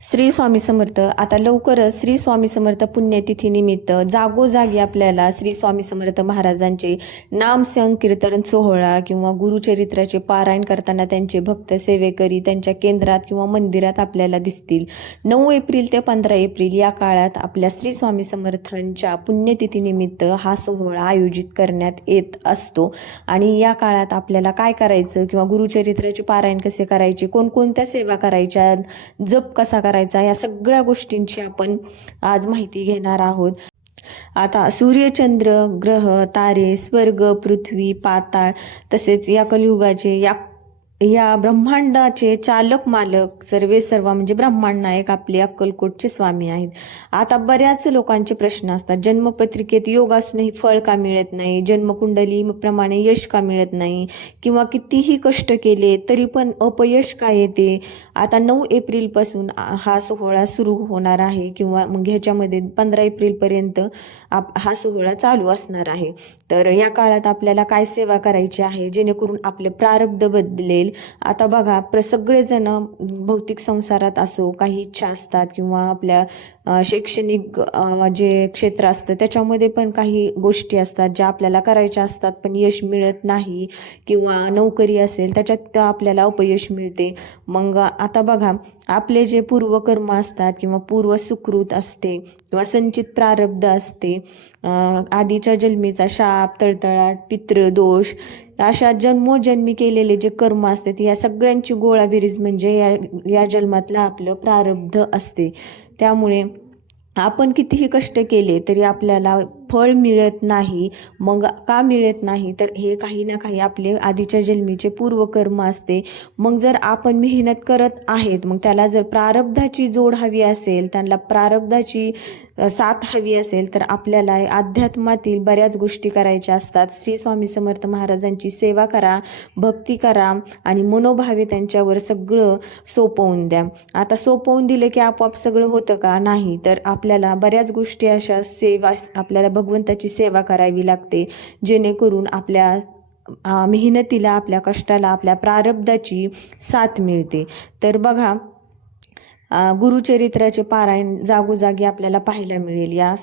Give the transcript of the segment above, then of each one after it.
श्री स्वामी समर्थ. आता लवकरच श्री स्वामी समर्थ पुण्यतिथीनिमित्त जागोजागी आपल्याला श्री स्वामी समर्थ महाराजांचे नाम संकीर्तन सोहळा किंवा गुरुचरित्राचे पारायण करताना त्यांचे भक्त सेवेकरी त्यांच्या केंद्रात किंवा मंदिरात आपल्याला दिसतील. 9 एप्रिल ते 15 एप्रिल या काळात आपल्या श्री स्वामी समर्थांच्या पुण्यतिथीनिमित्त हा सोहळा आयोजित करण्यात येत असतो. आणि या काळात आपल्याला काय करायचं किंवा गुरुचरित्राचे पारायण कसे करायचे, कोणकोणत्या सेवा करायच्या, जप कसा करायचा, या सगळ्या गोष्टींची आपण आज माहिती घेणार आहोत. आता सूर्य, चंद्र, ग्रह, तारे, स्वर्ग, पृथ्वी, पाताळ तसेच या कलियुगाचे या ब्रह्मांडाचे चालक मालक सर्वे सर्व म्हणजे ब्रह्मांड नायक आपले अक्कलकोटचे स्वामी आहेत. आता बऱ्याच लोकांचे प्रश्न असतात, जन्मपत्रिकेत योग असूनही फळ का मिळत नाही, जन्मकुंडली प्रमाणे यश का मिळत नाही, किंवा कितीही कष्ट केले तरी पण अपयश का येते. आता 9 एप्रिलपासून हा सोहळा सुरू होणार आहे किंवा मग ह्याच्यामध्ये 15 एप्रिलपर्यंत हा सोहळा चालू असणार आहे. तर या काळात आपल्याला काय सेवा करायची आहे जेणेकरून आपले प्रारब्ध बदलेल. आता बघा, सगळेजण भौतिक संसारात असो काही इच्छा असतात किंवा आपल्या शैक्षणिक जे क्षेत्र असतं त्याच्यामध्ये पण काही गोष्टी असतात ज्या आपल्याला करायच्या असतात पण यश मिळत नाही, किंवा नोकरी असेल त्याच्यात आपल्याला अपयश मिळते. मग आता बघा, आपले जे पूर्वकर्म असतात किंवा पूर्व सुकृत असते किंवा संचित प्रारब्ध असते, आधीच्या जन्मीचा शाप, तळतळाट, पितृदोष, अशा जन्मोजन्मी केलेले जे कर्म असतात या सगळ्यांची गोळाबेरीज म्हणजे या जन्मातलं आपलं प्रारब्ध असते. त्यामुळे आपण कितीही कष्ट केले तरी आपल्याला फळ मिळत नाही. मग का मिळत नाही, तर हे काही ना काही आपले आधीच्या जन्मीचे पूर्वकर्म असते. मग जर आपण मेहनत करत आहेत, मग त्याला जर प्रारब्धाची जोड हवी असेल, त्यांना प्रारब्धाची साथ हवी असेल, तर आपल्याला अध्यात्मातील बऱ्याच गोष्टी करायच्या असतात. श्री स्वामी समर्थ महाराजांची सेवा करा, भक्ती करा आणि मनोभावे त्यांच्यावर सगळं सोपवून द्या. आता सोपवून दिलं की आपोआप सगळं होतं का? नाही. तर आपल्याला बऱ्याच गोष्टी अशा सेवा आपल्याला भगवंताची सेवा करावी लागते जेणेकरून आपल्या मेहनतीला, आपल्या कष्टाला, आपल्या प्रारब्धाची साथ मिळते. तर बघा, गुरुचरित्राचे पारायण जागोजागी आपल्याला पाहायला मिळेल या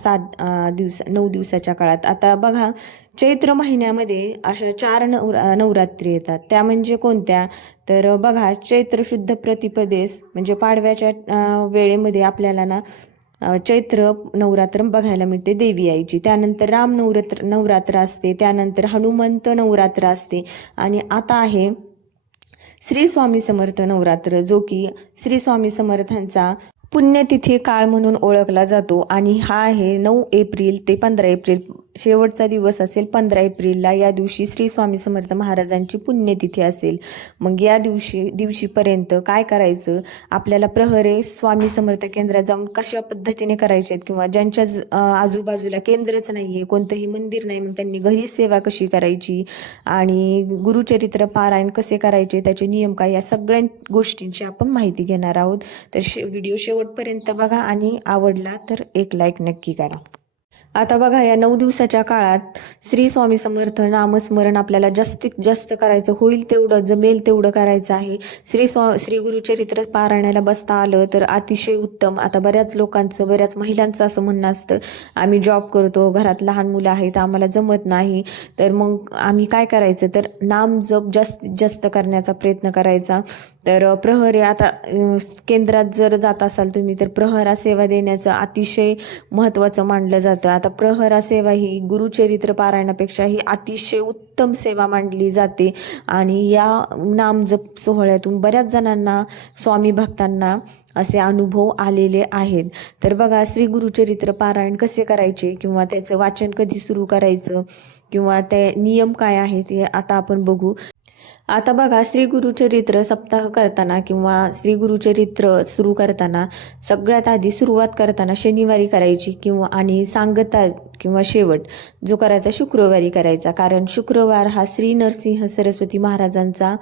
9 दिवसाच्या काळात. आता बघा, चैत्र महिन्यामध्ये अशा 4 नवरात्री येतात. त्या म्हणजे कोणत्या? तर बघा, चैत्र शुद्ध प्रतिपदेस म्हणजे पाडव्याच्या वेळेमध्ये आपल्याला ना चैत्र नवरात्र बघायला मिळते देवी आईची. त्यानंतर राम नवरात्र असते, त्यानंतर हनुमंत नवरात्र असते, आणि आता आहे श्री स्वामी समर्थ नवरात्र, जो की श्री स्वामी समर्थांचा पुण्यतिथी काळ म्हणून ओळखला जातो. आणि हा आहे 9 एप्रिल ते 15 एप्रिल, शेवटचा दिवस असेल 15 एप्रिलला. या दिवशी श्री स्वामी समर्थ महाराजांची पुण्यतिथी असेल. मग या दिवशीपर्यंत काय करायचं, आपल्याला प्रहरे स्वामी समर्थ केंद्रात जाऊन कशा पद्धतीने करायचे आहेत, किंवा ज्यांच्या आजूबाजूला केंद्रच नाही आहे, कोणतंही मंदिर नाही, मग त्यांनी घरी सेवा कशी करायची आणि गुरुचरित्र पारायण कसे करायचे, त्याचे नियम काय, या सगळ्या गोष्टींची आपण माहिती घेणार आहोत. तर व्हिडिओ शेवटपर्यंत बघा आणि आवडला तर एक लाईक नक्की करा. आता बघा, या 9 दिवसाच्या काळात श्री स्वामी समर्थ नामस्मरण आपल्याला जास्तीत जास्त करायचं, होईल तेवढं, जमेल तेवढं करायचं आहे. श्री गुरुचरित्र पारायणाला बसता आलं तर अतिशय उत्तम. आता बऱ्याच लोकांचं, बऱ्याच महिलांचं असं म्हणणं असतं, आम्ही जॉब करतो, घरात लहान मुलं आहेत, आम्हाला जमत नाही, तर मग आम्ही काय करायचं, तर नाम जप जास्तीत जास्त करण्याचा प्रयत्न करायचा. तर प्रहरे, आता केंद्रात जर जात असाल तुम्ही, तर प्रहरा सेवा देण्याचं अतिशय महत्त्वाचं मानलं जातं. आता प्रहरा सेवा ही गुरुचरित्र पारायणापेक्षा ही अतिशय उत्तम सेवा मानली जाते. आणि या नामजप सोहळ्यातून बऱ्याच जणांना, स्वामी भक्तांना असे अनुभव आलेले आहेत. तर बघा, श्री गुरुचरित्र पारायण कसे करायचे किंवा त्याचं वाचन कधी सुरू करायचं किंवा ते नियम काय आहेत हे आता आपण बघू. आता बघा, श्री गुरुचरित्र सप्ताह करताना किंवा श्री गुरुचरित्र सुरू करताना सगळ्यात आधी सुरुवात करताना शनिवारी करायची, किंवा आणि सांगता किंवा शेवट जो करायचा शुक्रवारी करायचा, कारण शुक्रवार हा श्री नरसिंह सरस्वती महाराजांचा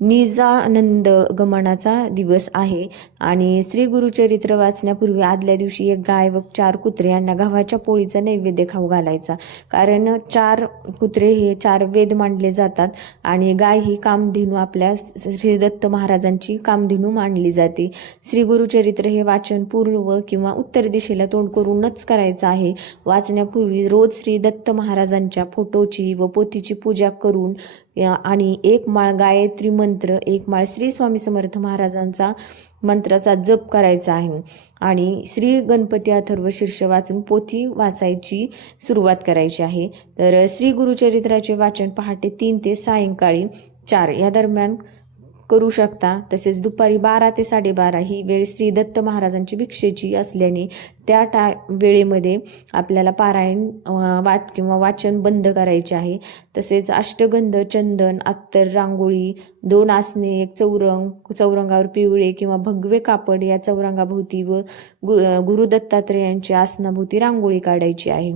निजानंद गमनाचा दिवस आहे. आणि श्री गुरुचरित्र वाचण्यापूर्वी आदल्या दिवशी एक गाय व 4 कुत्रे यांना गव्हाच्या पोळीचा नैवेद्य खाऊ घालायचा, कारण 4 कुत्रे हे 4 वेद मानले जातात आणि गाय ही कामधेनू आपल्या श्री दत्त महाराजांची कामधेनू मानली जाते. श्री गुरुचरित्र हे वाचन पूर्व किंवा उत्तर दिशेला तोंड करूनच करायचं आहे. वाचण्यापूर्वी रोज श्री दत्त महाराजांच्या फोटोची व पोथीची पूजा करून आणि 1 माळ गायत्री मंत्र, 1 माळ श्री स्वामी समर्थ महाराजांचा मंत्राचा जप करायचा आहे आणि श्री गणपती अथर्व शीर्ष वाचून पोथी वाचायची सुरुवात करायची आहे. तर श्री गुरुचरित्राचे वाचन पहाटे 3 ते सायंकाळी 4 या दरम्यान करू शकता. तसेच दुपारी 12 ते 12:30 ही वेळ श्री दत्त महाराजांची भिक्षेची असल्याने त्या वेळेमध्ये आपल्याला पारायण किंवा वाचन बंद करायचे आहे. तसेच अष्टगंध, चंदन, अत्तर, रांगोळी, 2 आसने, 1 चौरंग, चौरंगावर पिवळे किंवा भगवे कापड या चौरंगाभोवती व गुरु दत्तात्रेयांच्या आसनाभोवती रांगोळी काढायची आहे.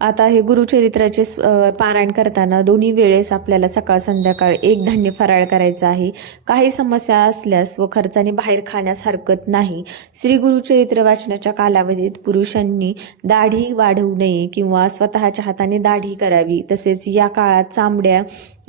आता हे गुरुचरित्राचे पारायण करताना दोन्ही वेळेस आपल्याला सकाळ संध्याकाळ 1 धान्य फराळ करायचा आहे. काही समस्या असल्यास व खर्चाने बाहेर खाण्यास हरकत नाही. श्री गुरुचरित्र वाचनाच्या कालावधीत पुरुषांनी दाढी वाढवू नये किंवा स्वतःच्या हाताने दाढी करावी. तसेच या काळात चामड्या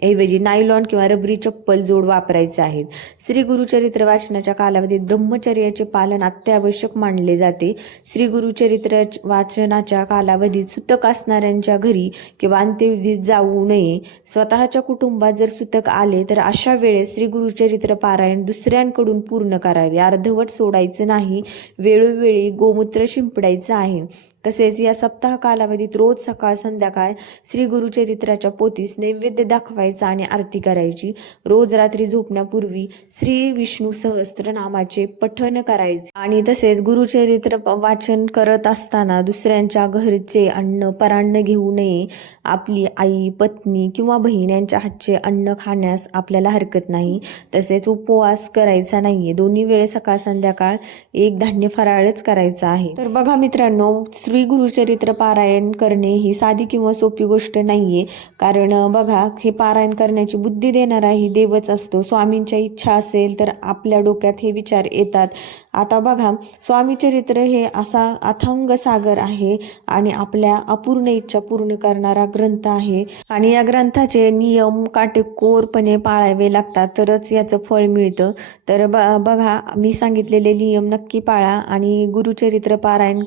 ऐवजी नायलॉन किंवा रबरी चप्पल जोड वापरायचे आहेत. श्री गुरुचरित्र वाचनाच्या कालावधीत ब्रह्मचर्याचे पालन अत्यावश्यक मानले जाते. श्री गुरुचरित्र वाचनाच्या कालावधीत सुतक असणाऱ्यांच्या घरी किंवा अंत्यविधीत जाऊ नये. स्वतःच्या कुटुंबात जर सुतक आले तर अशा वेळेस श्री गुरुचरित्र पारायण दुसऱ्यांकडून पूर्ण करावे, अर्धवट सोडायचं नाही. वेळोवेळी गोमूत्र शिंपडायचं आहे. तसेच या सप्ताह कालावधीत रोज सकाळ संध्याकाळ श्री गुरुचरित्राच्या पोथीस नैवेद्य दाखवायचा आणि आरती करायची. रोज रात्री झोपण्यापूर्वी श्री विष्णू सहस्त्रनामाचे पठण करायचे. आणि तसेच गुरुचरित्र वाचन करत असताना दुसऱ्यांच्या घरचे अन्न परान्न घेऊ नये. आपली आई, पत्नी किंवा बहीण यांच्या हातचे अन्न खाण्यास आपल्याला हरकत नाही. तसेच उपवास करायचा नाहीये. दोन्ही वेळे सकाळ संध्याकाळ 1 धान्य फराळच करायचा आहे. तर बघा मित्रांनो, श्री गुरुचरित्र पारायण करणे ही साधी किंवा सोपी गोष्ट नाहीये, कारण बघा हे पारायण करण्याची बुद्धी देणारा ही देवच असतो. स्वामींच्या इच्छा असेल तर आपल्या डोक्यात हे विचार येतात. आता बघा, स्वामी चरित्र हे असा अथांग सागर आहे आणि आपल्या अपूर्ण इच्छा पूर्ण करणारा ग्रंथ आहे आणि या ग्रंथाचे नियम काटेकोरपणे पाळावे लागतात तरच याचं फळ मिळतं. तर बघा, मी सांगितलेले नियम नक्की पाळा आणि गुरुचरित्र पारायण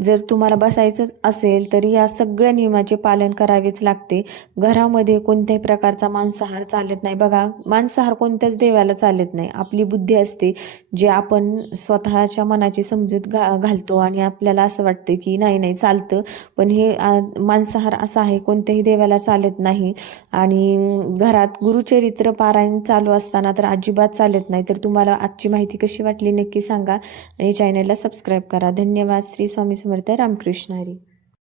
जर तुम्हाला बसायचंच असेल तर या सगळ्या नियमाचे पालन करावेच लागते. घरामध्ये कोणत्याही प्रकारचा मांसाहार चालत नाही. बघा, मांसाहार कोणत्याच देवाला चालत नाही. आपली बुद्धी असते जे आपण स्वतःच्या मनाची समजूत घालतो आणि आपल्याला असं वाटतं की नाही चालतं, पण हे मांसाहार असा आहे कोणत्याही देवाला चालत नाही. आणि घरात गुरुचरित्र पारायण चालू असताना तर अजिबात चालत नाही. तर तुम्हाला आजची माहिती कशी वाटली नक्की सांगा आणि चॅनलला सबस्क्राईब करा. धन्यवाद. श्री स्वामी समर्थ. रामकृष्ण हरी.